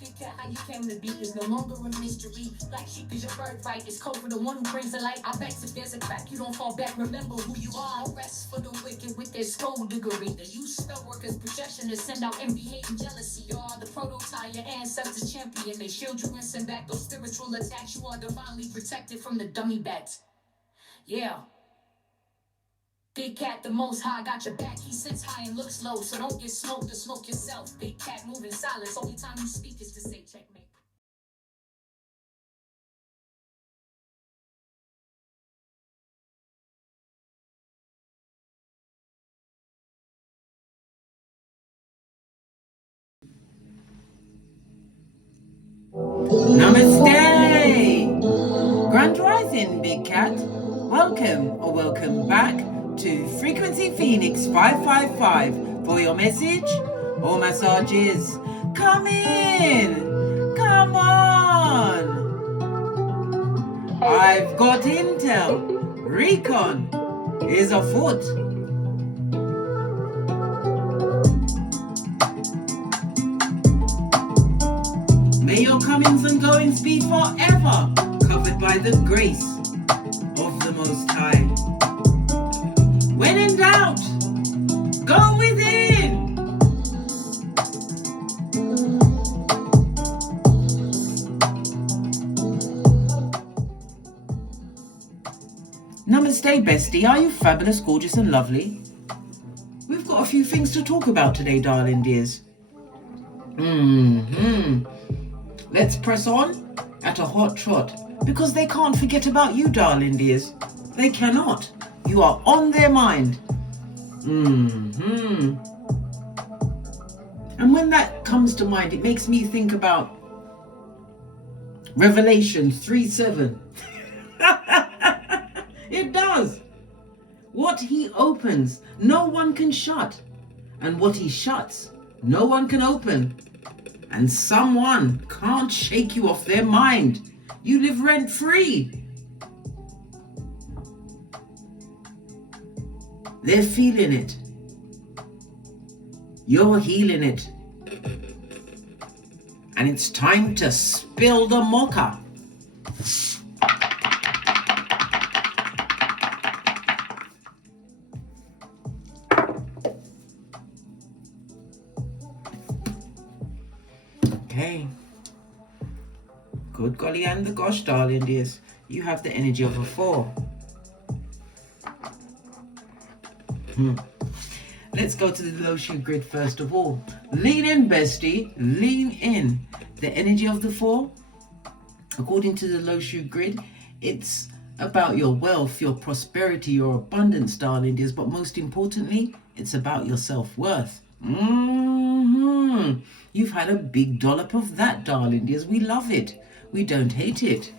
Big cat, how you came to be is no longer a mystery. Black sheep is your birthright. It's code for the one who brings the light. I bet if there's a crack, you don't fall back. Remember who you are. No rest for the wicked with their skullduggery. The use spell workers' projection to send out envy, hate, and jealousy. You are the prototype, your ancestors champion. They shield you and send back those spiritual attacks. You are divinely protected from the dummy bats. Yeah. Big cat, the most high, got your back. He sits high and looks low, so don't get smoked or smoke yourself. Big cat, moving silence. Only time you speak is to say checkmate. Namaste! Grand Rising, Big Cat. Welcome back to Frequency Phoenix 555 for your message or massages. Come in! Come on! I've got intel. Recon is afoot. May your comings and goings be forever covered by the grace of the Most High. When in doubt, go within. Namaste, bestie. Are you fabulous, gorgeous, and lovely? We've got a few things to talk about today, darling dears. Let's press on at a hot trot, because they can't forget about you, darling dears. They cannot. You are on their mind. And when that comes to mind, it makes me think about Revelation 3:7. It does. What he opens, no one can shut. And what he shuts, no one can open. And someone can't shake you off their mind. You live rent-free. They're feeling it. You're healing it. And it's time to spill the mocha. Okay. Good golly and the gosh, darling dears. You have the energy of a 4. Let's go to the low shoe grid first of all. Lean in, bestie. Lean in. The energy of the 4, according to the low shoe grid, it's about your wealth, your prosperity, your abundance, darling dears. But most importantly, it's about your self-worth. You've had a big dollop of that, darling dears. We love it. We don't hate it.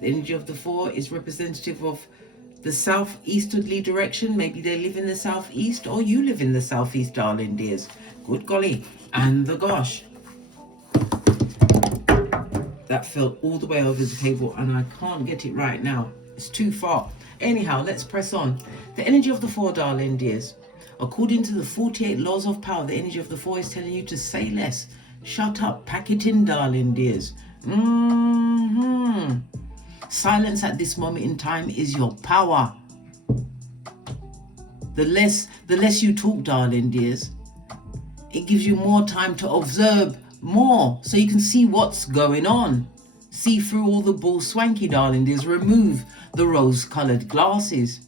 The energy of the 4 is representative of the southeasterly direction. Maybe they live in the southeast, or you live in the southeast, darling dears. Good golly and the gosh. That fell all the way over the table and I can't get it right now. It's too far. Anyhow, let's press on. The energy of the 4, darling dears. According to the 48 laws of power, the energy of the 4 is telling you to say less. Shut up, pack it in, darling dears. Silence at this moment in time is your power. The less you talk, darling dears, it gives you more time to observe more, so you can see what's going on. See through all the bull swanky, darling dears. Remove the rose-colored glasses.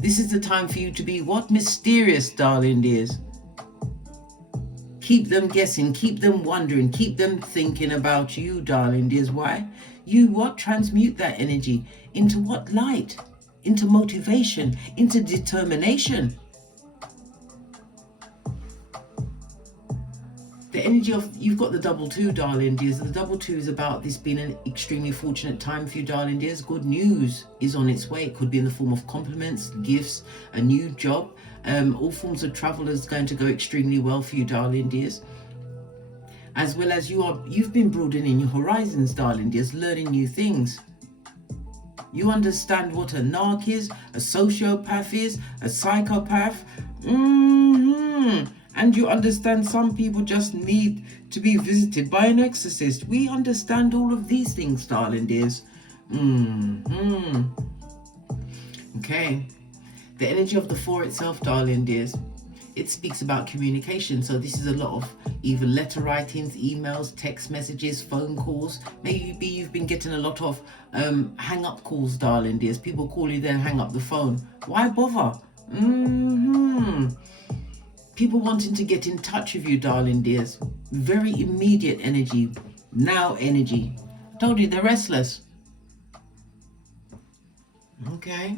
This is the time for you to be what? Mysterious, darling dears. Keep them guessing, keep them wondering, keep them thinking about you, darling dears. Why? You what? Transmute that energy into what? Light, into motivation, into determination. The energy of, you've got the double 2, darling dears. The double 2 is about this being an extremely fortunate time for you, darling dears. Good news is on its way. It could be in the form of compliments, gifts, a new job. All forms of travel is going to go extremely well for you, darling dears. As well as you've been broadening your horizons, darling dears, learning new things. You understand what a narc is, a sociopath is, a psychopath. And you understand some people just need to be visited by an exorcist. We understand all of these things, darling dears. Okay. The energy of the 4 itself, darling dears, it speaks about communication. So this is a lot of either letter writings, emails, text messages, phone calls. Maybe you've been getting a lot of hang up calls, darling dears. People call you, then hang up the phone. Why bother? People wanting to get in touch with you, darling dears. Very immediate energy. Now energy. I told you, they're restless. Okay.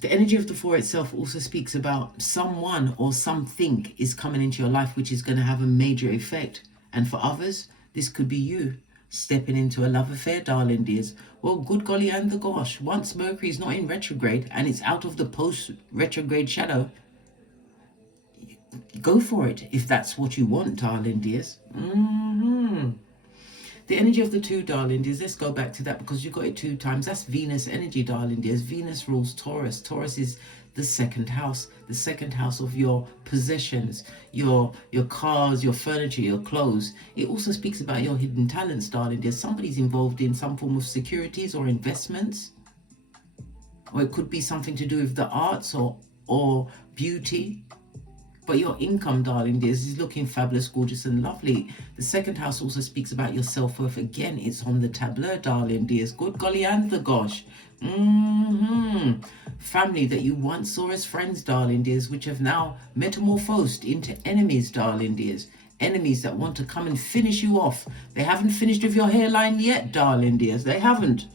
The energy of the 4 itself also speaks about someone or something is coming into your life which is going to have a major effect. And for others, this could be you stepping into a love affair, darling dears. Well, good golly and the gosh, once Mercury is not in retrograde and it's out of the post-retrograde shadow, go for it if that's what you want, darling dears. The energy of the 2, darling dears, let's go back to that because you got it 2 times. That's Venus energy, darling dears. Venus rules Taurus. Taurus is the 2nd house, the 2nd house of your possessions, your cars, your furniture, your clothes. It also speaks about your hidden talents, darling dears. Somebody's involved in some form of securities or investments, or it could be something to do with the arts or beauty. But your income, darling dears, is looking fabulous, gorgeous and lovely. The 2nd house also speaks about your self-worth. Again, it's on the tableau, darling dears. Good golly and the gosh. Family that you once saw as friends, darling dears, which have now metamorphosed into enemies, darling dears. Enemies that want to come and finish you off. They haven't finished with your hairline yet, darling dears. They haven't.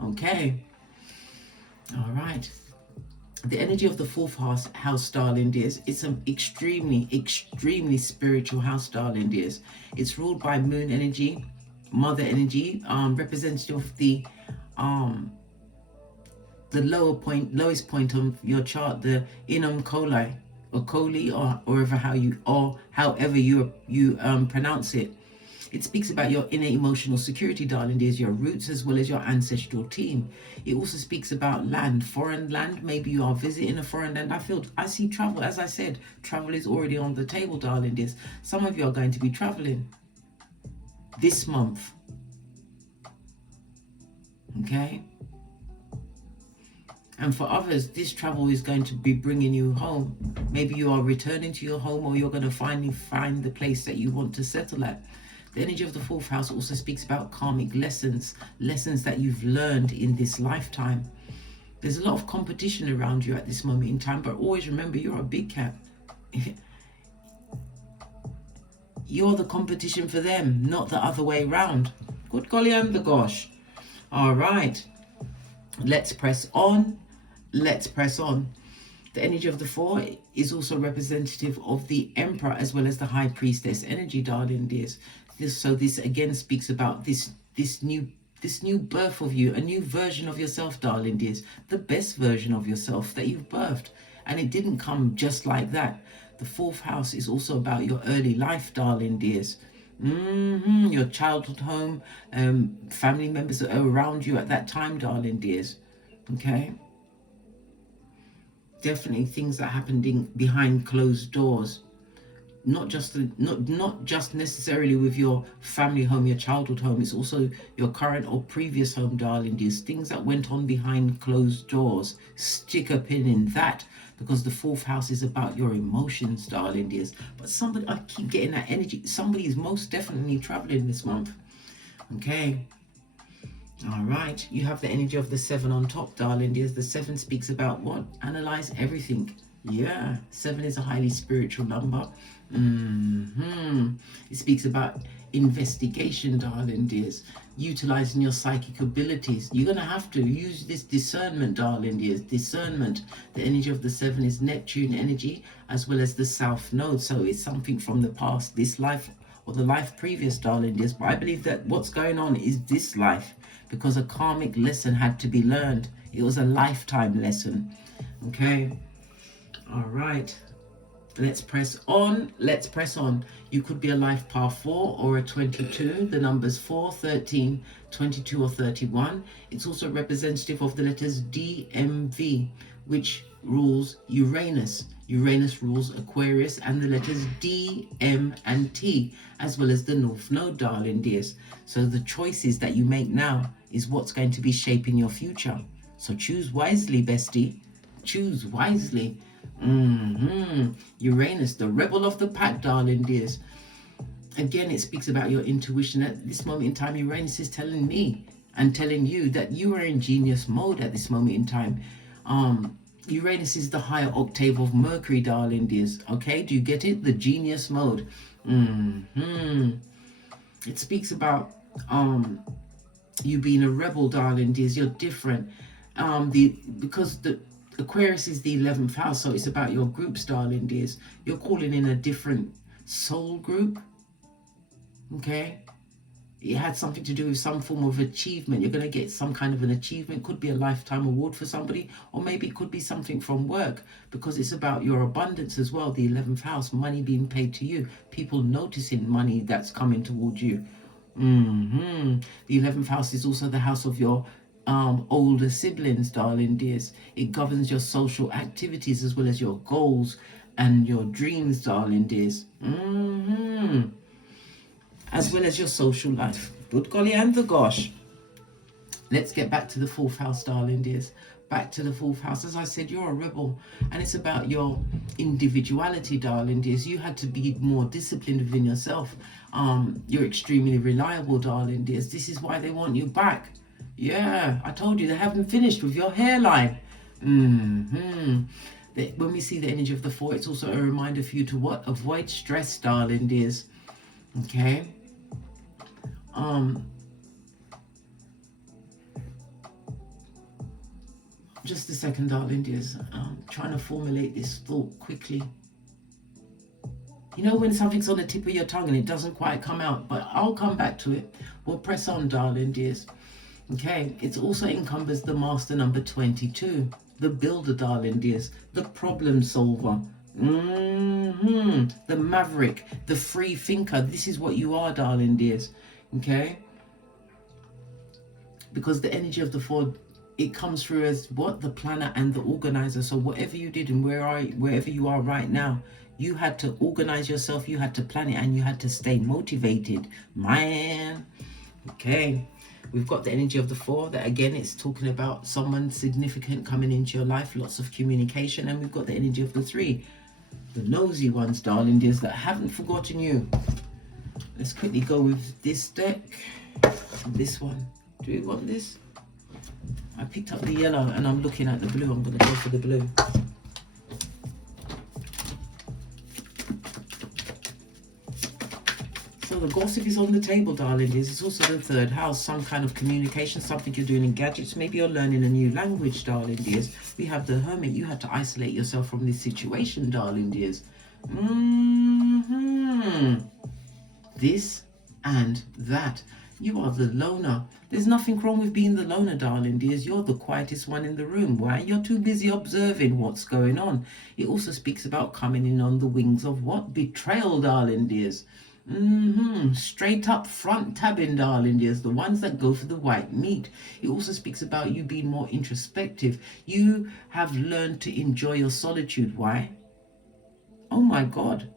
Okay. All right. The energy of the 4th house, darling dears, it's an extremely spiritual house, darling dears. It's ruled by moon energy, mother energy, representative of the lowest point of your chart, the Inum Coli or Coli, or however you pronounce it. It speaks about your inner emotional security, darling dears, your roots as well as your ancestral team. It also speaks about land, foreign land. Maybe you are visiting a foreign land. I see travel. As I said, travel is already on the table, darling dears. Some of you are going to be traveling this month. Okay? And for others, this travel is going to be bringing you home. Maybe you are returning to your home, or you're going to finally find the place that you want to settle at. The energy of the 4th house also speaks about karmic lessons that you've learned in this lifetime. There's a lot of competition around you at this moment in time, but always remember, you're a big cat. You're the competition for them, not the other way around. Good golly and the gosh. All right. Let's press on. Let's press on. The energy of the 4 is also representative of the Emperor as well as the High Priestess energy, darling dears. This again speaks about this new birth of you, a new version of yourself, darling dears. The best version of yourself that you've birthed. And it didn't come just like that. The 4th house is also about your early life, darling dears. Your childhood home, family members that are around you at that time, darling dears. Okay? Definitely things that happened behind closed doors. Not just necessarily with your family home, your childhood home. It's also your current or previous home, darling dears. Things that went on behind closed doors. Stick a pin in that, because the 4th house is about your emotions, darling dears. But somebody, I keep getting that energy. Somebody is most definitely traveling this month. Okay. All right. You have the energy of the 7 on top, darling dears. The 7 speaks about what? Analyze everything. Yeah. 7 is a highly spiritual number. It speaks about investigation, darling dears. Utilizing your psychic abilities. You're going to have to use this discernment, darling dears. Discernment. The energy of the 7 is Neptune energy as well as the South Node. So it's something from the past, this life or the life previous, darling dears. But I believe that what's going on is this life, because a karmic lesson had to be learned. It was a lifetime lesson. Okay. All right. Let's press on. Let's press on. You could be a life path 4 or a 22. The numbers 4, 13, 22 or 31. It's also representative of the letters D, M, V, which rules Uranus. Uranus rules Aquarius and the letters D, M, and T, as well as the North Node, darling dears. So the choices that you make now is what's going to be shaping your future. So choose wisely, bestie. Choose wisely. Uranus, the rebel of the pack, darling dears. Again, it speaks about your intuition. At this moment in time, Uranus is telling me and telling you that you are in genius mode at this moment in time. Uranus is the higher octave of Mercury, darling dears. Okay, do you get it? The genius mode. It speaks about you being a rebel, darling dears. You're different. Because the Aquarius is the 11th house, so it's about your groups, darling dears. You're calling in a different soul group. Okay, it had something to do with some form of achievement. You're going to get some kind of an achievement. Could be a lifetime award for somebody, or maybe it could be something from work, because it's about your abundance as well. The 11th house, money being paid to you, people noticing money that's coming towards you. The 11th house is also the house of your older siblings, darling dears. It governs your social activities as well as your goals and your dreams, darling dears. As well as your social life. Good golly and the gosh. Let's get back to the 4th house, darling dears. Back to the 4th house. As I said, you're a rebel, and it's about your individuality, darling dears. You had to be more disciplined within yourself. You're extremely reliable, darling dears. This is why they want you back. Yeah, I told you, they haven't finished with your hairline. When we see the energy of the 4, it's also a reminder for you to what? Avoid stress, darling dears. Okay. Just a second, darling dears. I'm trying to formulate this thought quickly. You know when something's on the tip of your tongue and it doesn't quite come out, but I'll come back to it. We'll press on, darling dears. Okay, it also encompasses the master number 22, the builder, darling dears, the problem solver. The maverick, the free thinker. This is what you are, darling dears. Okay, because the energy of the 4, it comes through as what? The planner and the organizer. So whatever you did and wherever you are right now, you had to organize yourself, you had to plan it, and you had to stay motivated, man. Okay, we've got the energy of the 4, that again, it's talking about someone significant coming into your life, lots of communication. And we've got the energy of the 3, the nosy ones, darling dears, that haven't forgotten you. Let's quickly go with this deck. This one. Do we want this? I picked up the yellow and I'm looking at the blue. I'm going to go for the blue. So the gossip is on the table, darling dears. It's also the 3rd house. Some kind of communication, something you're doing in gadgets. Maybe you're learning a new language, darling dears. We have the Hermit. You had to isolate yourself from this situation, darling dears. This and that. You are the loner. There's nothing wrong with being the loner, darling dears. You're the quietest one in the room. Why? You're too busy observing what's going on. It also speaks about coming in on the wings of what? Betrayal, darling dears. Straight up front tabbing, darling dears. The ones that go for the white meat. It also speaks about you being more introspective. You have learned to enjoy your solitude. Why? Oh my God.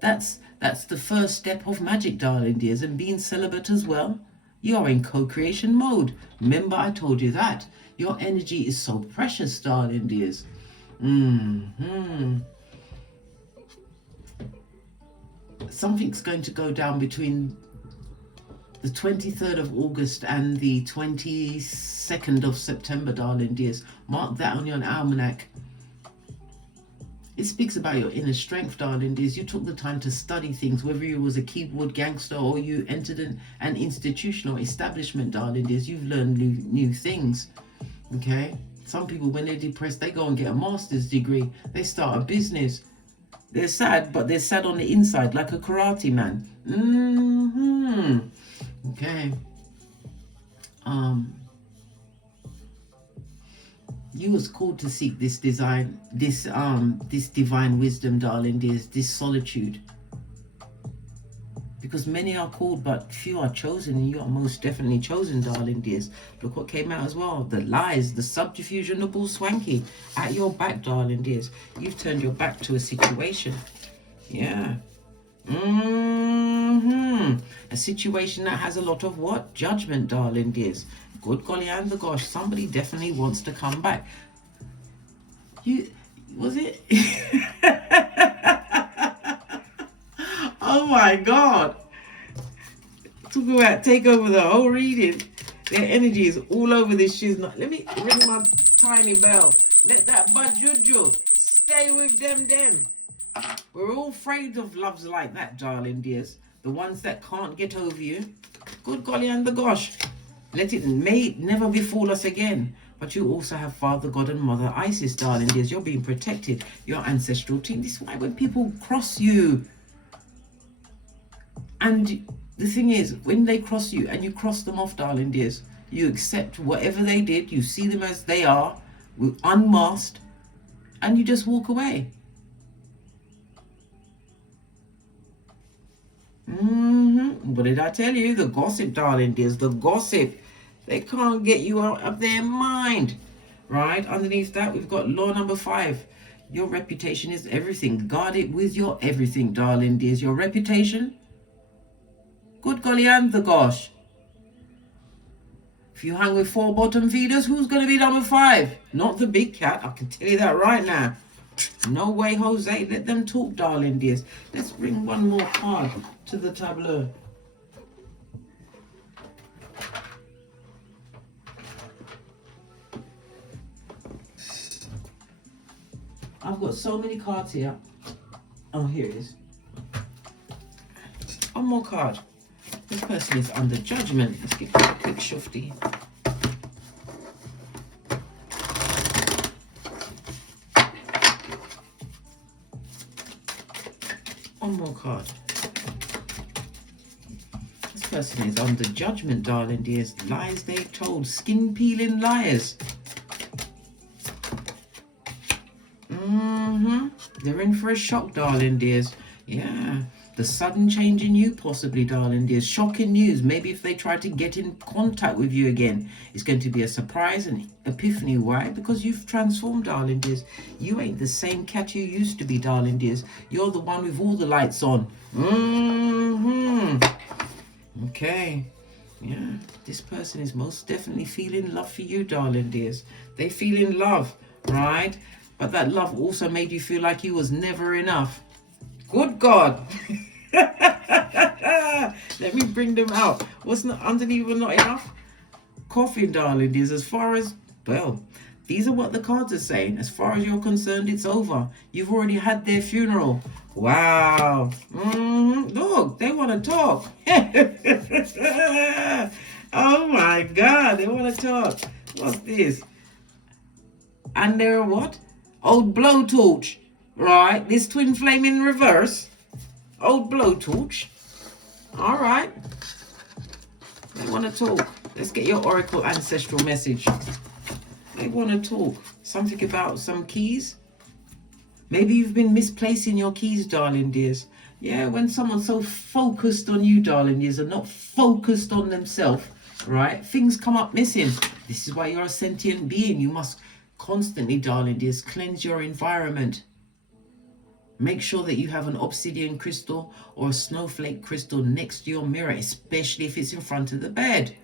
That's the first step of magic, darling dears, and being celibate as well. You are in co-creation mode. Remember, I told you that. Your energy is so precious, darling dears. Something's going to go down between the 23rd of August and the 22nd of September, darling dears. Mark that on your almanac. It speaks about your inner strength, darling dears. You took the time to study things, whether you was a keyboard gangster or you entered an institutional establishment, darling dears. You've learned new things, okay? Some people, when they're depressed, they go and get a master's degree. They start a business. They're sad, but they're sad on the inside, like a karate man. Okay. You was called to seek this divine wisdom, darling dears, this solitude. Because many are called, but few are chosen, and you are most definitely chosen, darling dears. Look what came out as well. The lies, the subterfuge, and the bull swanky at your back, darling dears. You've turned your back to a situation. Yeah. A situation that has a lot of what? Judgment, darling dears. Good golly and the gosh, somebody definitely wants to come back. Was it? Oh my God. Talk about take over the whole reading. Their energy is all over this. She's not. Let me ring my tiny bell. Let that bud juju stay with them. We're all afraid of loves like that, darling dears. The ones that can't get over you. Good golly and the gosh. Let it may never befall us again. But you also have Father God and Mother Isis, darling dears. You're being protected. Your ancestral team. This is why when people cross you, and the thing is, when they cross you and you cross them off, darling dears, you accept whatever they did. You see them as they are, unmasked, and you just walk away. What did I tell you? The gossip, darling dears, the gossip. They can't get you out of their mind. Right? Underneath that, we've got law number 5. Your reputation is everything. Guard it with your everything, darling dears. Your reputation. Good golly and the gosh. If you hang with 4 bottom feeders, who's going to be number 5? Not the big cat. I can tell you that right now. No way, Jose. Let them talk, darling dears. Let's bring one more card to the tableau. I've got so many cards here. Oh, here it is. One more card. This person is under judgment. Let's give it a quick shufty. One more card. This person is under judgment, darling dears. Lies they told. Skin peeling liars. They're in for a shock, darling dears. Yeah. The sudden change in you, possibly, darling dears. Shocking news. Maybe if they try to get in contact with you again, it's going to be a surprise and epiphany. Why? Because you've transformed, darling dears. You ain't the same cat you used to be, darling dears. You're the one with all the lights on. Okay. Yeah. This person is most definitely feeling love for you, darling dears. They feel in love, right? But that love also made you feel like you was never enough. Good God. Let me bring them out. What's not underneath not enough? Coffin, darling dears. As far as, well, these are what the cards are saying. As far as you're concerned, it's over. You've already had their funeral. Wow. Look, they want to talk. Oh my God, they want to talk. What's this? And they're what? Old blowtorch. Right, this twin flame in reverse. Old blowtorch. All right. They want to talk. Let's get your oracle ancestral message. They want to talk. Something about some keys. Maybe you've been misplacing your keys, darling dears. Yeah, when someone's so focused on you, darling dears, and not focused on themselves, right? Things come up missing. This is why you're a sentient being. You must constantly, darling dears, cleanse your environment. Make sure that you have an obsidian crystal or a snowflake crystal next to your mirror, especially if it's in front of the bed.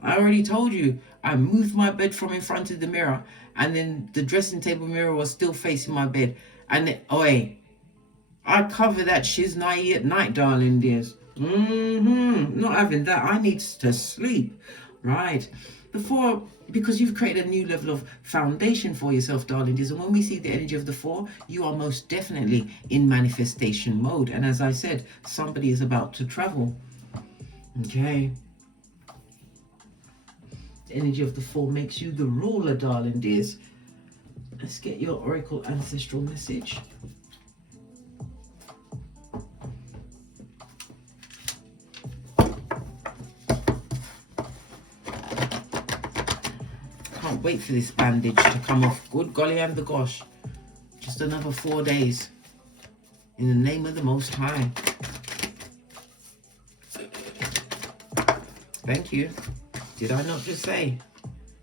I already told you, I moved my bed from in front of the mirror, and then the dressing table mirror was still facing my bed. And then, I cover that shiznai at night, darling dears. Not having that. I need to sleep. Right. Because you've created a new level of foundation for yourself, darling dears. And when we see the energy of the 4, you are most definitely in manifestation mode. And as I said, somebody is about to travel. Okay. The energy of the 4 makes you the ruler, darling dears. Let's get your oracle ancestral message. Can't wait for this bandage to come off. Good golly and the gosh. Just another 4 days. in the name of the Most High. Thank you. Did I not just say?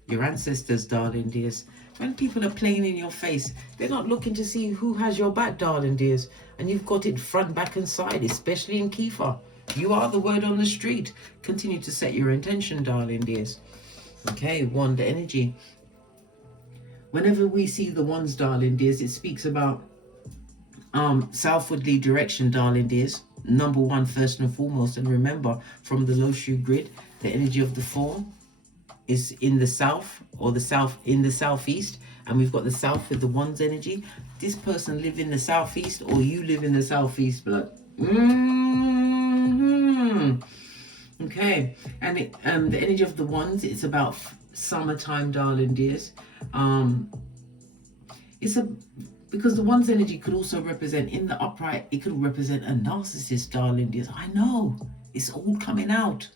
Your ancestors, darling dears. When people are playing in your face, they're not looking to see who has your back, darling dears. And you've got it front, back and side, especially in Kiefer. You are the word on the street. Continue to set your intention, darling dears. Okay, wand energy. Whenever we see the wands, darling dears, it speaks about southwardly direction, darling dears. Number one, first and foremost. And remember, from the low shoe grid, the energy of the four is in the south, or the south in the southeast, and we've got the south with the wands energy. This person live in the southeast, or you live in the southeast, but okay. And the energy of the wands, it's about summertime, darling dears. Because the wands energy could also represent, in the upright, it could represent a narcissist, darling dears. I know, it's all coming out.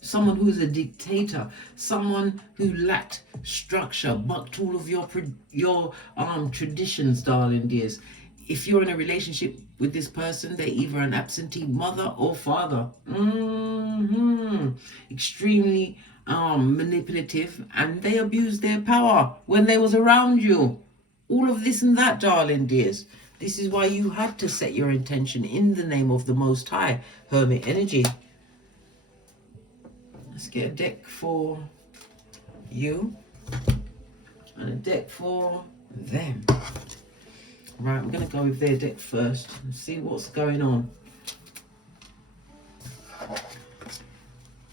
Someone who's a dictator, someone who lacked structure, bucked all of your traditions, darling dears. If you're in a relationship with this person, they're either an absentee mother or father. Extremely manipulative, and they abused their power when they was around you. All of this and that, darling dears. This is why you had to set your intention in the name of the Most High, Hermit energy. Let's get a deck for you and a deck for them. Right, I'm going to go with their deck first and see what's going on.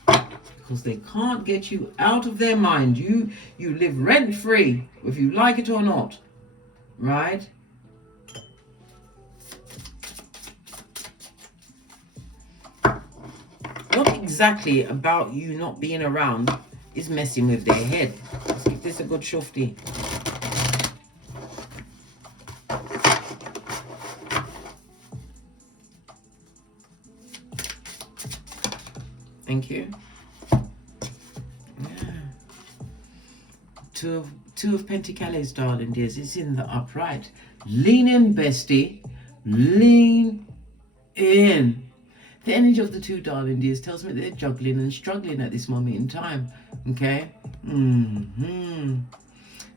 Because they can't get you out of their mind. You live rent-free, if you like it or not. Right? What exactly about you not being around is messing with their head? Let's give this a good shufti. Thank you. Yeah. Two of Pentacles, darling dears. It's in the upright. Lean in, bestie. Lean in. The energy of the two, darling dears, tells me they're juggling and struggling at this moment in time. Okay?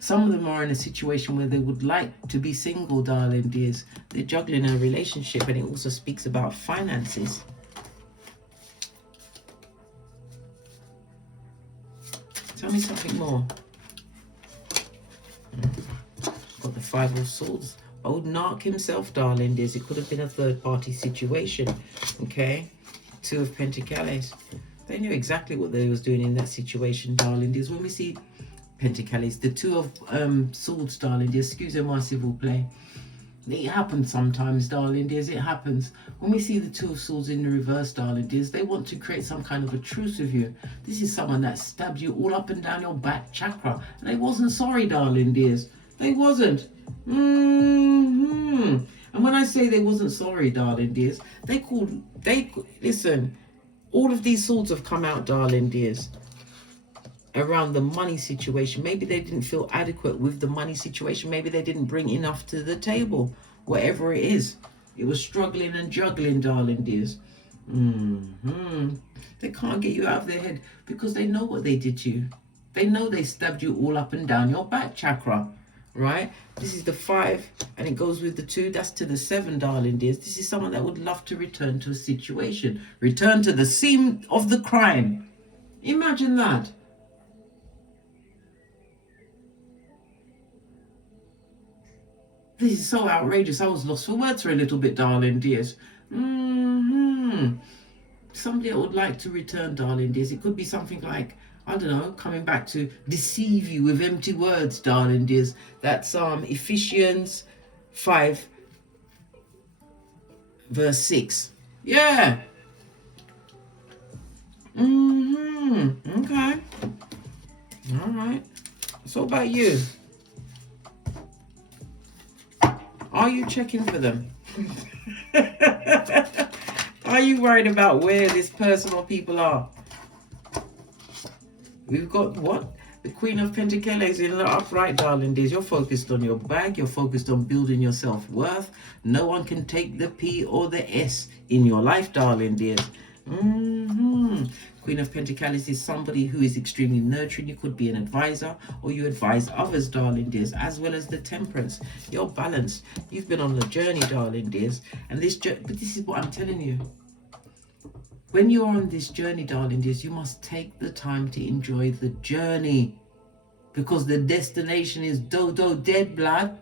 Some of them are in a situation where they would like to be single, darling dears. They're juggling a relationship, and it also speaks about finances. Tell me something more. Got the Five of Swords. Old Narc himself, darling dears. It could have been a third-party situation. Okay? Two of Pentacles. They knew exactly what they was doing in that situation, darling dears. When we see Pentacles, the Two of Swords, darling dears. Excuse my civil play. It happens sometimes, darling dears. It happens. When we see the Two of Swords in the reverse, darling dears, they want to create some kind of a truce with you. This is someone that stabbed you all up and down your back chakra. And they wasn't sorry, darling dears. They wasn't. And when I say they wasn't sorry, darling dears, listen, all of these swords have come out, darling dears, around the money situation. Maybe they didn't feel adequate with the money situation. Maybe they didn't bring enough to the table. Whatever it is, it was struggling and juggling, darling dears. They can't get you out of their head because they know what they did to you. They know they stabbed you all up and down your back chakra. Right? This is the 5, and it goes with the 2. That's to the 7, darling dears. This is someone that would love to return to a situation. Return to the scene of the crime. Imagine that. This is so outrageous. I was lost for words for a little bit, darling dears. Somebody that would like to return, darling dears. It could be something like, I don't know, coming back to deceive you with empty words, darling dears. That's Ephesians 5, verse 6. Yeah. Okay. All right. So about you. Are you checking for them? Are you worried about where this person or people are? We've got what? The Queen of Pentacles in the upright, darling dears. You're focused on your bag. You're focused on building your self-worth. No one can take the P or the S in your life, darling dears. Queen of Pentacles is somebody who is extremely nurturing. You could be an advisor, or you advise others, darling dears, as well as the Temperance. You're balanced. You've been on the journey, darling dears. And but this is what I'm telling you. When you're on this journey, darling dears, you must take the time to enjoy the journey, because the destination is dead blood,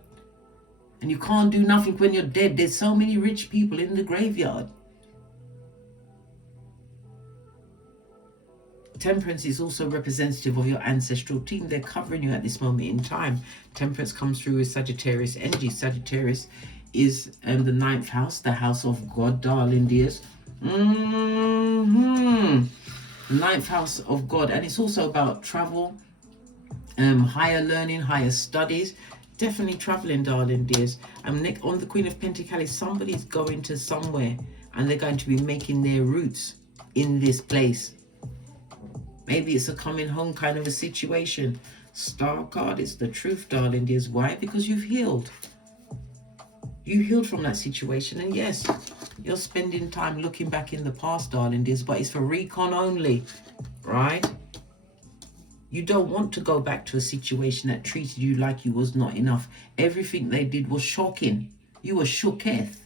and you can't do nothing when you're dead. There's so many rich people in the graveyard. Temperance is also representative of your ancestral team. They're covering you at this moment in time. Temperance comes through with Sagittarius energy. Sagittarius is the 9th house, the house of God, darling dears. The 9th house of God, and it's also about travel, higher learning, higher studies. Definitely traveling, darling dears. And on the Queen of Pentacles, somebody's going to somewhere, and they're going to be making their roots in this place. Maybe it's a coming home kind of a situation. Star card, it's the truth, darling dears. Why? Because you've healed. You healed from that situation, and yes, you're spending time looking back in the past, darling dears, but it's for recon only, right? You don't want to go back to a situation that treated you like you was not enough. Everything they did was shocking. You were shooketh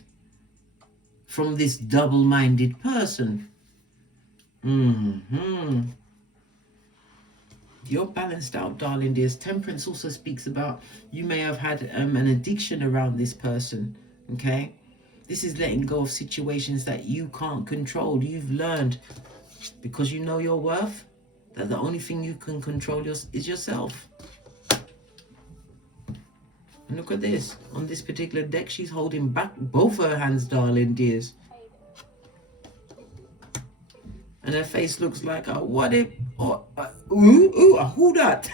from this double-minded person. You're balanced out, darling dears. Temperance also speaks about you may have had an addiction around this person, okay? This is letting go of situations that you can't control. You've learned, because you know your worth, that the only thing you can control is yourself. And look at this. On this particular deck, she's holding back both her hands, darling dears. And her face looks like a what if, or who that?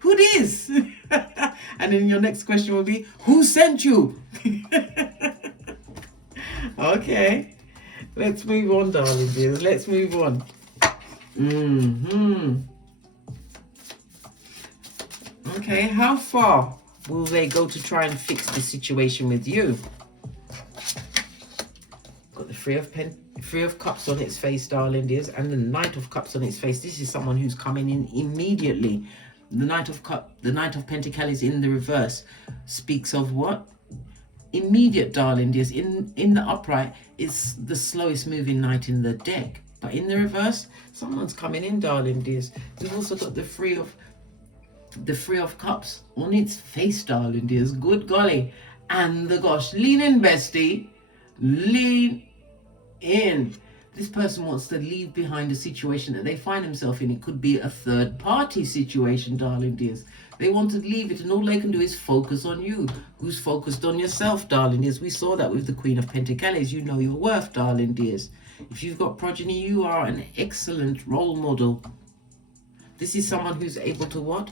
Who this? And then your next question will be, who sent you? Okay, let's move on, darling dears. Let's move on. Okay, how far will they go to try and fix the situation with you? Got the Three of Cups on its face, darling dears, and the Knight of Cups on its face. This is someone who's coming in immediately. The Knight of Pentacles in the reverse speaks of what? Immediate, darling dears. In the upright, it's the slowest moving knight in the deck. But in the reverse, someone's coming in, darling dears. We've also got the Three of Cups on its face, darling dears. Good golly. And the gosh, lean in, bestie. Lean in. This person wants to leave behind a situation that they find themselves in. It could be a third party situation, darling dears. They want to leave it, and all they can do is focus on you. Who's focused on yourself, darling dears? We saw that with the Queen of Pentacles. You know your worth, darling dears. If you've got progeny, you are an excellent role model. This is someone who's able to what?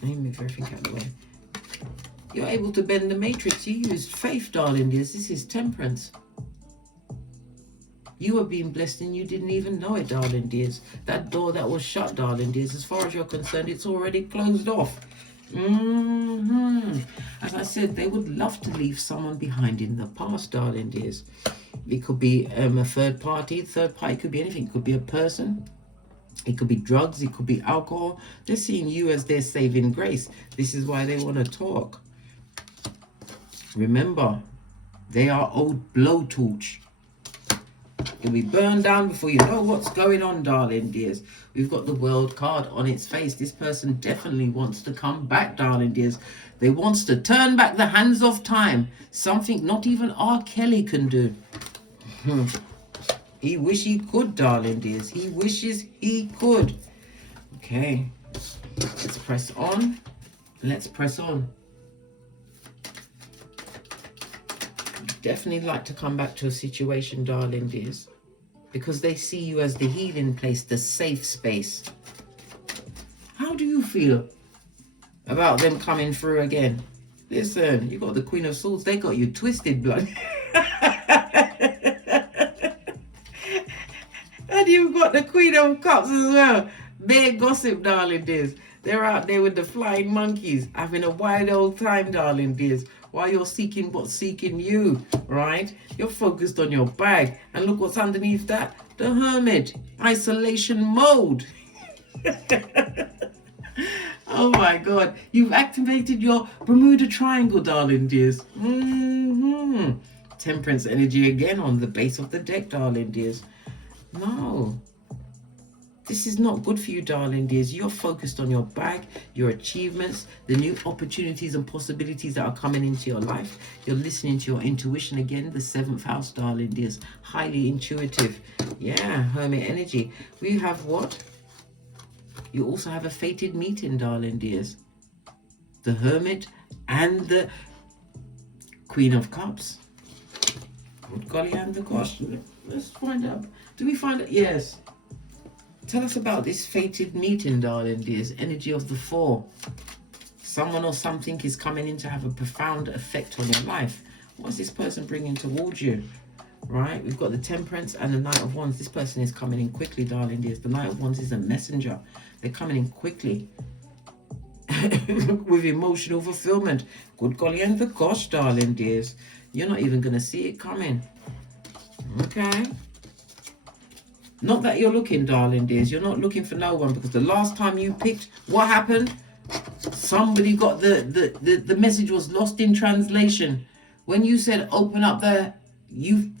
Let me move everything out of the way. You're able to bend the matrix. You used faith, darling dears. This is Temperance. You are being blessed and you didn't even know it, darling dears. That door that was shut, darling dears, as far as you're concerned, it's already closed off. As I said, they would love to leave someone behind in the past, darling dears. It could be a third party. Third party could be anything. It could be a person. It could be drugs. It could be alcohol. They're seeing you as their saving grace. This is why they want to talk. Remember, they are old blowtorch. It'll be burned down before you know what's going on, darling dears. We've got the World card on its face. This person definitely wants to come back, darling dears. They wants to turn back the hands of time. Something not even R. Kelly can do. He wish he could, darling dears. He wishes he could. Okay, let's press on. Let's press on. Definitely like to come back to a situation, darling dears, because they see you as the healing place, the safe space. How do you feel about them coming through again? Listen, you got the Queen of Swords. They got you twisted, blood. you've got the Queen of Cups as well. They're gossip, darling dears. They're out there with the flying monkeys, having a wide old time, darling dears, while you're seeking what's seeking you, right? You're focused on your bag. And look what's underneath that. The Hermit. Isolation mode. Oh my God. You've activated your Bermuda Triangle, darling dears. Temperance energy again on the base of the deck, darling dears. No. This is not good for you, darling dears. You're focused on your bag, your achievements, the new opportunities and possibilities that are coming into your life. You're listening to your intuition again, the 7th house, darling dears. Highly intuitive. Yeah, Hermit energy. We have what? You also have a fated meeting, darling dears. The Hermit and the Queen of Cups. Good golly, and the gosh. Let's find out. Do we find it? Yes. Tell us about this fated meeting, darling dears. Energy of the 4. Someone or something is coming in to have a profound effect on your life. What is this person bringing towards you? Right? We've got the Temperance and the Knight of Wands. This person is coming in quickly, darling dears. The Knight of Wands is a messenger. They're coming in quickly. With emotional fulfillment. Good golly and the gosh, darling dears. You're not even going to see it coming. Okay. Not that you're looking, darling dears. You're not looking for no one, because the last time you picked, what happened? Somebody got the message was lost in translation. When you said open up there, you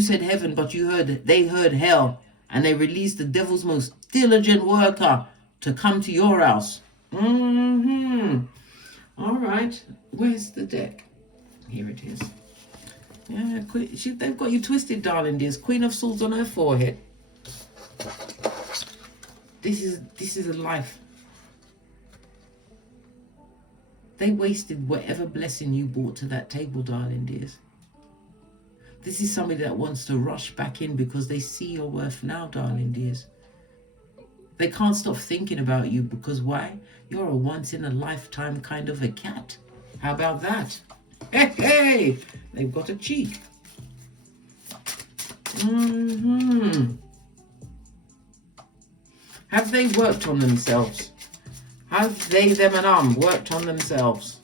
said heaven, but they heard hell, and they released the devil's most diligent worker to come to your house. All right. Where's the deck? Here it is. Yeah, they've got you twisted, darling dears. Queen of Swords on her forehead. This is a life. They wasted whatever blessing you brought to that table, darling dears. This is somebody that wants to rush back in because they see your worth now, darling dears. They can't stop thinking about you because why? You're a once-in-a-lifetime kind of a cat. How about that? Hey, they've got a cheek. Have they worked on themselves? Have they, them and worked on themselves?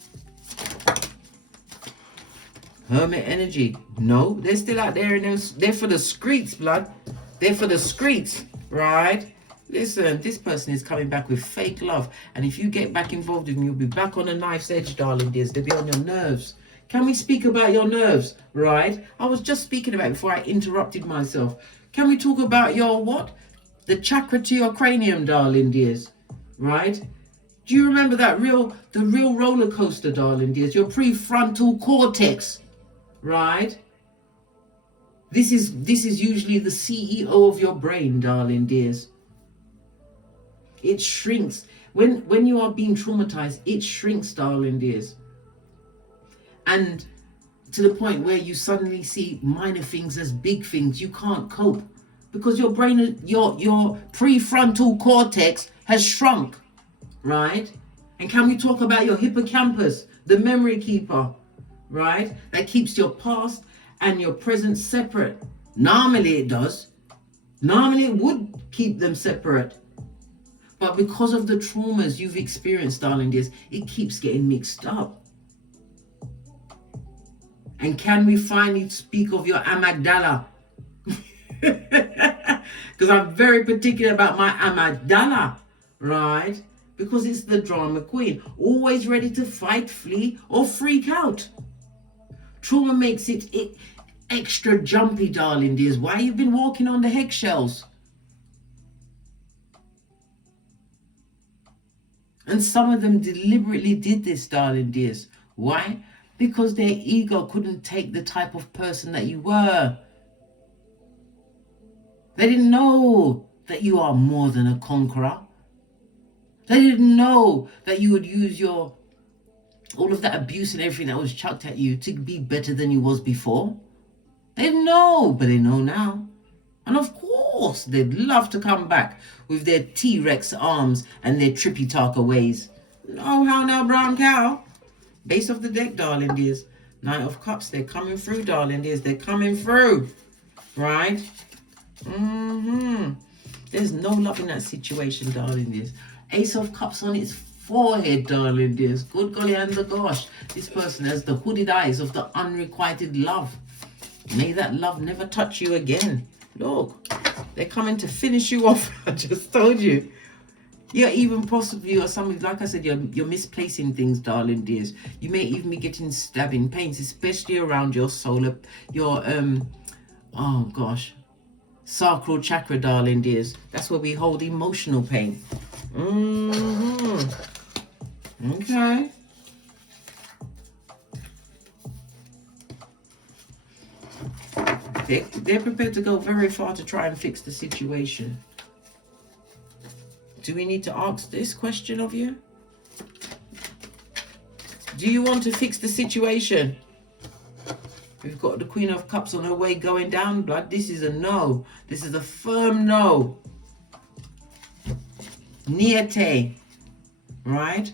Hermit energy. No, they're still out there and they're for the streets, blood. They're for the streets, right? Listen, this person is coming back with fake love. And if you get back involved with them, you'll be back on a knife's edge, darling dears. They'll be on your nerves. Can we speak about your nerves, right? I was just speaking about it before I interrupted myself. Can we talk about your what? The chakra to your cranium, darling dears, right? Do you remember the real roller coaster, darling dears? Your prefrontal cortex, right? This is usually the CEO of your brain, darling dears. It shrinks. When you are being traumatized, it shrinks, darling dears. And to the point where you suddenly see minor things as big things. You can't cope because your brain, your prefrontal cortex has shrunk, right? And can we talk about your hippocampus, the memory keeper, right? That keeps your past and your present separate. Normally it does. Normally it would keep them separate. But because of the traumas you've experienced, darling dears, it keeps getting mixed up. And can we finally speak of your amygdala? Because I'm very particular about my amygdala, right? Because it's the drama queen, always ready to fight, flee, or freak out. Trauma makes it extra jumpy, darling dears. Why you've been walking on the eggshells? And some of them deliberately did this, darling dears. Why? Because their ego couldn't take the type of person that you were. They didn't know that you are more than a conqueror. They didn't know that you would use all of that abuse and everything that was chucked at you to be better than you was before. They didn't know, but they know now. And of course, they'd love to come back with their T-Rex arms and their trippy-talker ways. Oh, how now, brown cow? Base of the deck, darling dears. Knight of Cups, they're coming through, darling dears. They're coming through, right? There's no love in that situation, darling dears. Ace of Cups on its forehead, darling dears. Good golly and the gosh. This person has the hooded eyes of the unrequited love. May that love never touch you again. Look, they're coming to finish you off. I just told you. You're even possibly, or something, like I said, you're misplacing things, darling dears. You may even be getting stabbing pains, especially around your solar, your, oh gosh, sacral chakra, darling dears. That's where we hold emotional pain. Okay. They're prepared to go very far to try and fix the situation. Do we need to ask this question of you? Do you want to fix the situation? We've got the Queen of Cups on her way going down, blood. This is a no. This is a firm no. Niete. Right?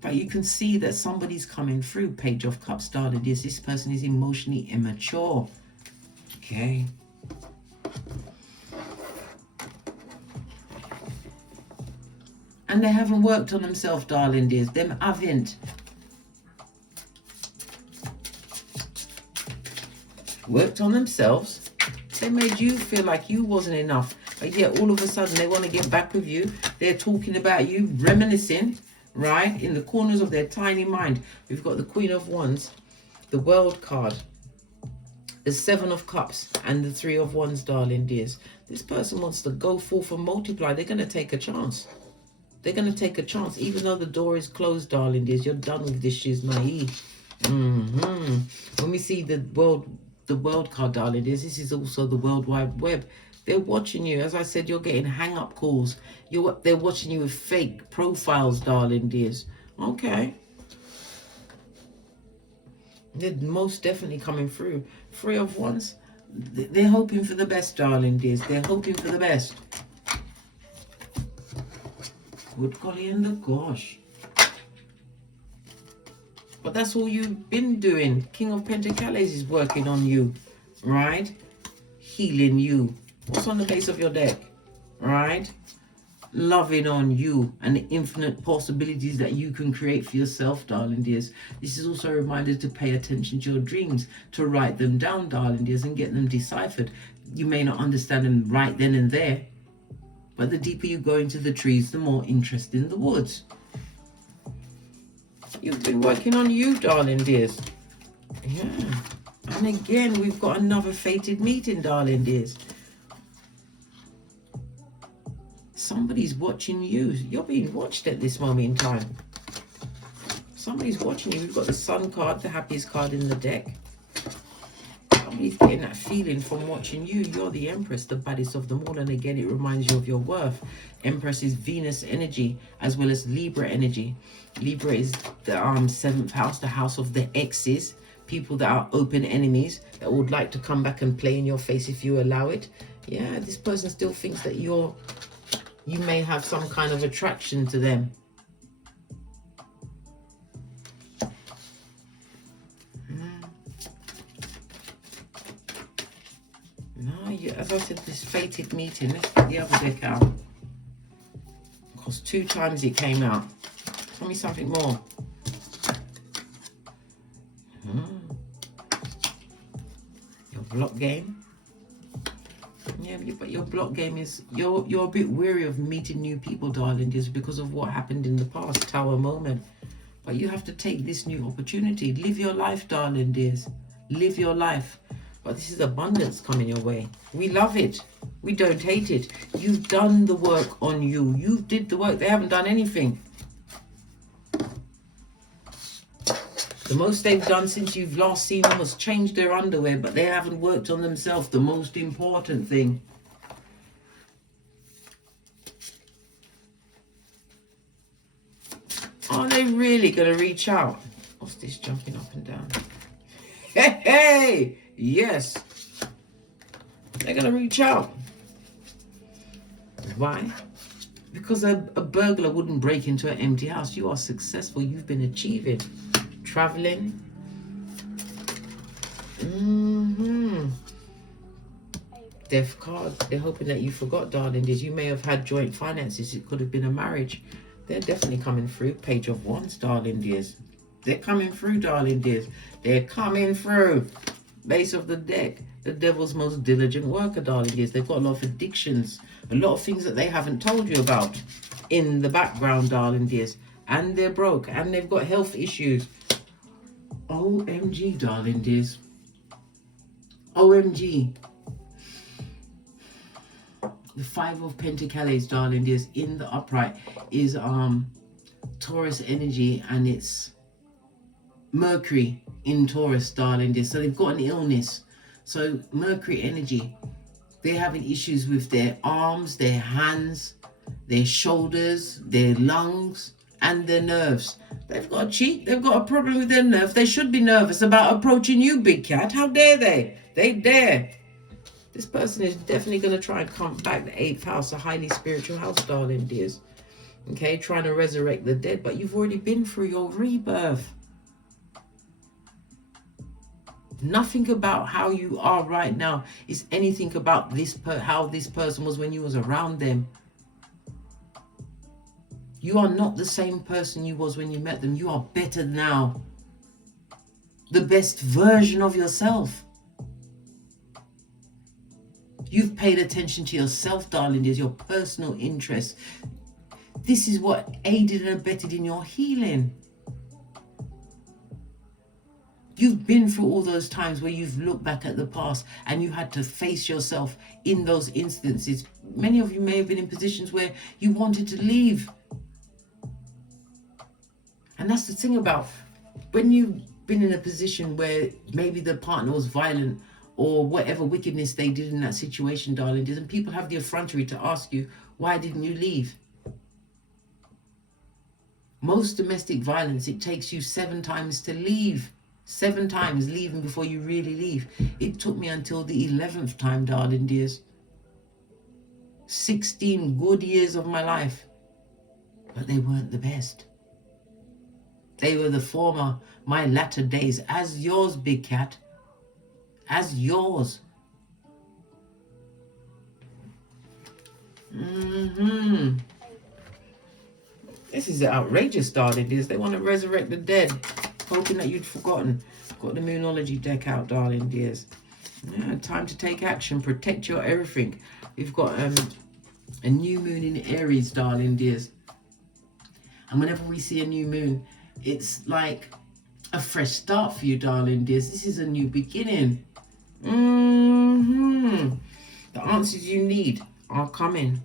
But you can see that somebody's coming through. Page of Cups, darling. This person is emotionally immature. Okay. And they haven't worked on themselves, darling dears. Them haven't. Worked on themselves. They made you feel like you wasn't enough. But yet all of a sudden they want to get back with you. They're talking about you, reminiscing, right? In the corners of their tiny mind. We've got the Queen of Wands, the World card, the Seven of Cups, and the Three of Wands, darling dears. This person wants to go forth and multiply. They're going to take a chance. They're going to take a chance, even though the door is closed, darling dears. You're done with this shizmahi. When we see the world card, darling dears, this is also the World Wide Web. They're watching you. As I said, you're getting hang-up calls. They're watching you with fake profiles, darling dears. Okay. They're most definitely coming through. Three of Wands. They're hoping for the best, darling dears. They're hoping for the best. Good golly and the gosh. But that's all you've been doing. King of Pentacles is working on you, right? Healing you. What's on the base of your deck, right? Loving on you and the infinite possibilities that you can create for yourself, darling dears. This is also a reminder to pay attention to your dreams, to write them down, darling dears, and get them deciphered. You may not understand them right then and there, but the deeper you go into the trees, the more interest in the woods. You've been working on you, darling dears. Yeah. And again, we've got another fated meeting, darling dears. Somebody's watching you. You're being watched at this moment in time. Somebody's watching you. We've got the Sun card, the happiest card in the deck. Somebody's getting that feeling from watching you. You're the Empress, the baddest of them all. And again, it reminds you of your worth. Empress is Venus energy as well as Libra energy. Libra is the 7th house, the house of the exes. People that are open enemies that would like to come back and play in your face if you allow it. Yeah, this person still thinks that you may have some kind of attraction to them. As I said, this fated meeting. Let's get the other deck out. Because 2 times it came out. Tell me something more. Your block game. Yeah, but your block game is you're a bit weary of meeting new people, darling, just because of what happened in the past, Tower moment. But you have to take this new opportunity. Live your life, darling dears. Live your life. But this is abundance coming your way. We love it. We don't hate it. You've done the work on you. You did the work. They haven't done anything. The most they've done since you've last seen them was change their underwear, but they haven't worked on themselves, the most important thing. Are they really going to reach out? What's this jumping up and down? Hey, hey! Yes. They're going to reach out. Why? Because a burglar wouldn't break into an empty house. You are successful. You've been achieving. Traveling. Death card. They're hoping that you forgot, darling dears. You may have had joint finances. It could have been a marriage. They're definitely coming through. Page of Wands, darling dears. They're coming through, darling dears. They're coming through. Base of the deck. The devil's most diligent worker, darling dears. They've got a lot of addictions. A lot of things that they haven't told you about in the background, darling dears. And they're broke. And they've got health issues. OMG, darling dears. OMG. The Five of Pentacles, darling dears, in the upright is Taurus energy, and it's Mercury in Taurus, darling dears. So they've got an illness. So Mercury energy, they're having issues with their arms, their hands, their shoulders, their lungs, and their nerves. They've got a cheat. They've got a problem with their nerves. They should be nervous about approaching you, big cat. How dare they? They dare. This person is definitely going to try and come back. The 8th house, a highly spiritual house, darling dears. Okay, trying to resurrect the dead, but you've already been through your rebirth. Nothing about how you are right now is anything about how this person was when you was around them. You are not the same person you was when you met them. You are better now. The best version of yourself. You've paid attention to yourself, darling. There's your personal interests. This is what aided and abetted in your healing. You've been through all those times where you've looked back at the past and you had to face yourself in those instances. Many of you may have been in positions where you wanted to leave. And that's the thing about when you've been in a position where maybe the partner was violent or whatever wickedness they did in that situation, darling, and people have the effrontery to ask you, why didn't you leave? Most domestic violence, it takes you 7 times to leave. 7 times leaving before you really leave. It took me until the 11th time, darling dears. 16 good years of my life. But they weren't the best. They were the former, my latter days, as yours, big cat. As yours. This is outrageous, darling dears. They want to resurrect the dead, hoping that you'd forgotten. Got the Numerology deck out, darling dears. Yeah, time to take action. Protect your everything. We've got a new moon in Aries, darling dears. And whenever we see a new moon, it's like a fresh start for you, darling dears. This is a new beginning. The answers you need are coming.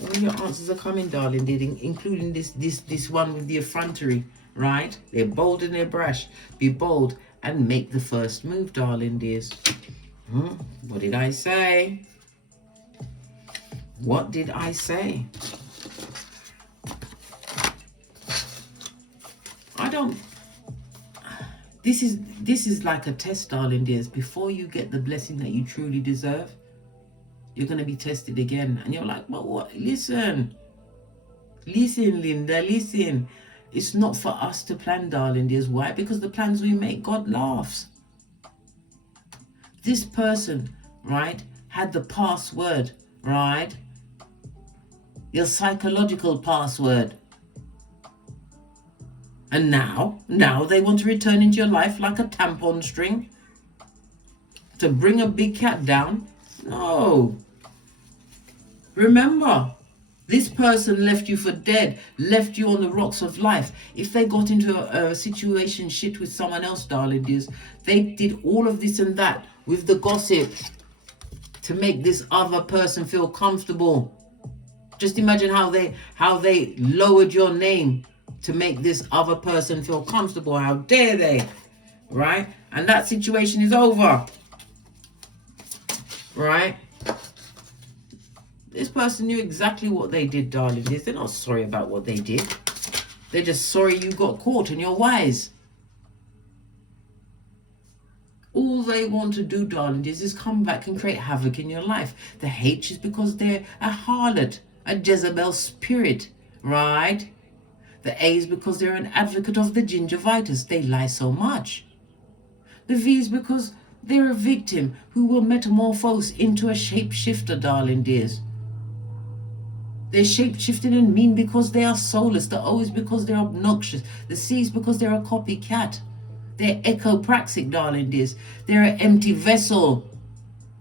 All your answers are coming, darling dear, including this one with the effrontery, right? They're bold and they're brash. Be bold and make the first move, darling dears. What did I say? What did I say? This is like a test, darling dears. Before you get the blessing that you truly deserve, you're going to be tested again. And you're like, but what? Listen, Linda, listen. It's not for us to plan, darling dears. Why? Because the plans we make, God laughs. This person, right, had the password, right? Your psychological password. And now they want to return into your life like a tampon string to bring a big cat down. No. Remember, this person left you for dead, left you on the rocks of life. If they got into a situation shit with someone else, darling dears, they did all of this and that with the gossip to make this other person feel comfortable. Just imagine how they lowered your name to make this other person feel comfortable. How dare they? Right? And that situation is over. Right? This person knew exactly what they did, darling. They're not sorry about what they did. They're just sorry you got caught and you're wise. All they want to do, darling, is come back and create havoc in your life. The H is because they're a harlot, a Jezebel spirit, right? The A is because they're an advocate of the gingivitis. They lie so much. The V is because They're a victim who will metamorphose into a shapeshifter, darling dears. They're shape-shifting and mean because they are soulless. The O is because they're obnoxious. The C is because they're a copycat. They're ecopraxic, darling dears. They're an empty vessel.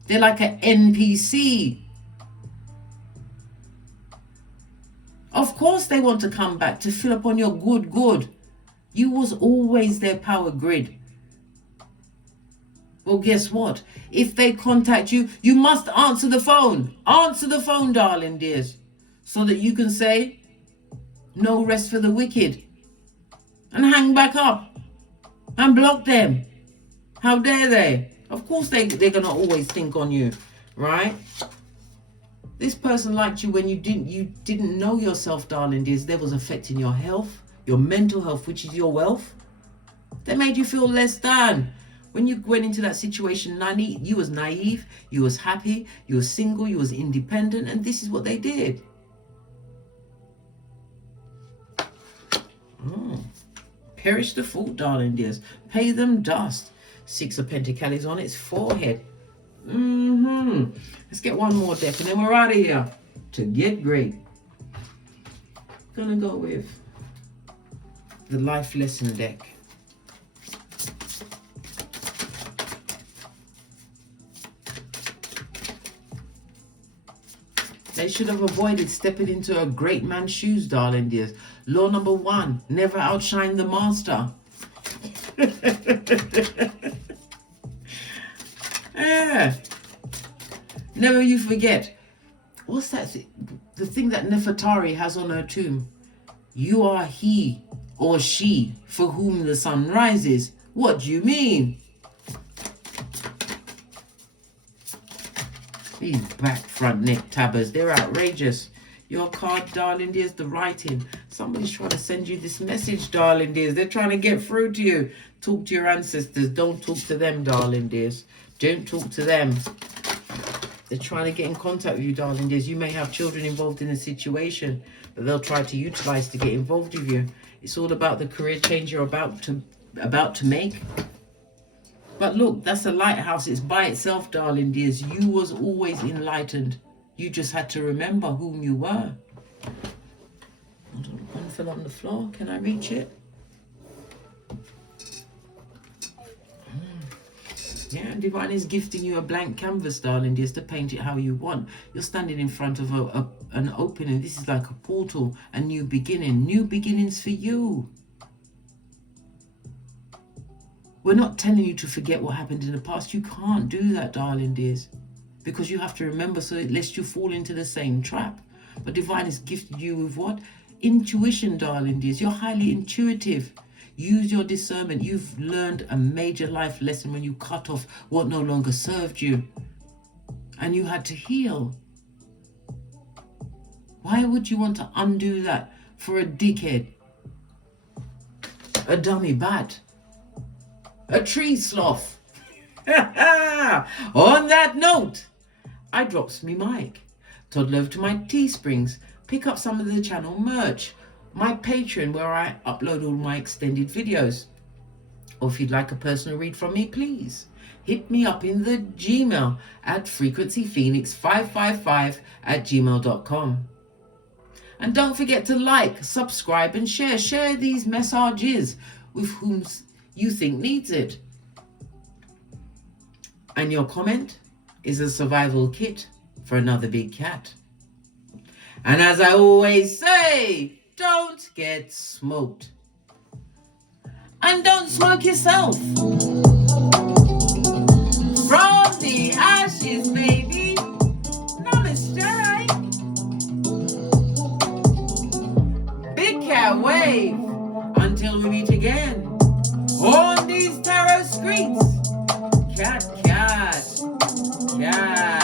They're like an NPC. Of course they want to come back to fill up on your good. You was always their power grid. Well, guess what? If they contact you, you must answer the phone. Answer the phone, darling dears. So that you can say, no rest for the wicked. And hang back up. And block them. How dare they? Of course they're going to always think on you. Right? This person liked you when you didn't know yourself, darling dears. They was affecting your health, your mental health, which is your wealth. They made you feel less than. When you went into that situation, you was naive, you was happy, you was single, you was independent, and this is what they did. Perish the fool, darling dears. Pay them dust. 6 of Pentacles on its forehead. Let's get one more deck and then we're out of here. To get great. Gonna go with the life lesson deck. They should have avoided stepping into a great man's shoes, darling dears. Law number 1, never outshine the master. Never you forget. What's that thing? The thing that Nefertari has on her tomb. You are he or she for whom the sun rises. What do you mean? These back, front, neck tabbers, they're outrageous. Your card, darling dears, the writing. Somebody's trying to send you this message, darling dears. They're trying to get through to you. Talk to your ancestors. Don't talk to them, darling dears. Don't talk to them. They're trying to get in contact with you, darling dears. You may have children involved in a situation that they'll try to utilize to get involved with you. It's all about the career change you're about to make. But look, that's a lighthouse. It's by itself, darling dears. You was always enlightened. You just had to remember whom you were. One fell on the floor. Can I reach it? Yeah, Divine is gifting you a blank canvas, darling dears, to paint it how you want. You're standing in front of an opening. This is like a portal, a new beginning. New beginnings for you. We're not telling you to forget what happened in the past. You can't do that, darling dears, because you have to remember, so lest you fall into the same trap. But Divine has gifted you with what? Intuition, darling dears. You're highly intuitive. Use your discernment. You've learned a major life lesson when you cut off what no longer served you. And you had to heal. Why would you want to undo that for a dickhead? A dummy bat? A tree sloth? On that note, I drops me mic. Toddle over to my Teesprings. Pick up some of the channel merch. My Patreon, where I upload all my extended videos. Or if you'd like a personal read from me, please hit me up in the Gmail at frequencyphoenix555@gmail.com. And don't forget to like, subscribe and share. Share these messages with whom you think needs it. And your comment is a survival kit for another big cat. And as I always say, don't get smoked. And don't smoke yourself. From the ashes, baby. Namaste. Big cat wave. Until we meet again on these tarot streets. Cat, cat, cat.